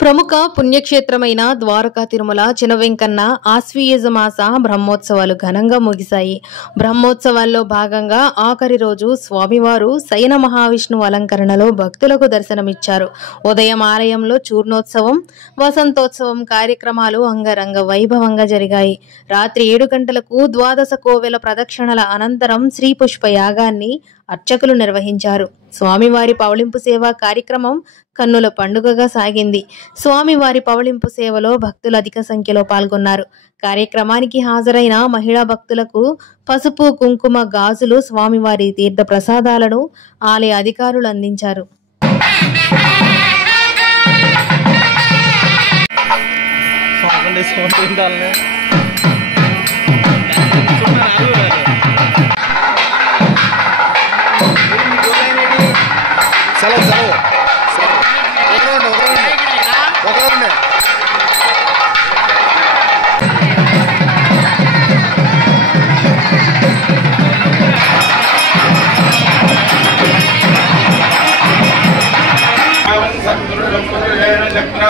ప్రముఖ పుణ్యక్షేత్రమైన ద్వారకా తిరుమల చినవెంకన్న ఆశ్వీయుజ మాస బ్రహ్మోత్సవాలు ఘనంగా ముగిశాయి. బ్రహ్మోత్సవాల్లో భాగంగా ఆఖరి రోజు స్వామివారు శయన మహావిష్ణువు అలంకరణలో భక్తులకు దర్శనమిచ్చారు. ఉదయం ఆలయంలో చూర్ణోత్సవం, వసంతోత్సవం కార్యక్రమాలు అంగరంగ వైభవంగా జరిగాయి. రాత్రి 7 గంటలకు ద్వాదశ కోవెల ప్రదక్షిణల అనంతరం శ్రీ పుష్ప యాగాన్ని అర్చకులు నిర్వహించారు. స్వామివారి పవళింపు సేవ కార్యక్రమం కన్నుల పండుగగా సాగింది. స్వామివారి పవళింపు సేవలో భక్తులు అధిక సంఖ్యలో పాల్గొన్నారు. కార్యక్రమానికి హాజరైన మహిళా భక్తులకు పసుపు, కుంకుమ, గాజులు, స్వామివారి తీర్థ ప్రసాదాలను ఆలయ అధికారులు అందించారు. చక్ర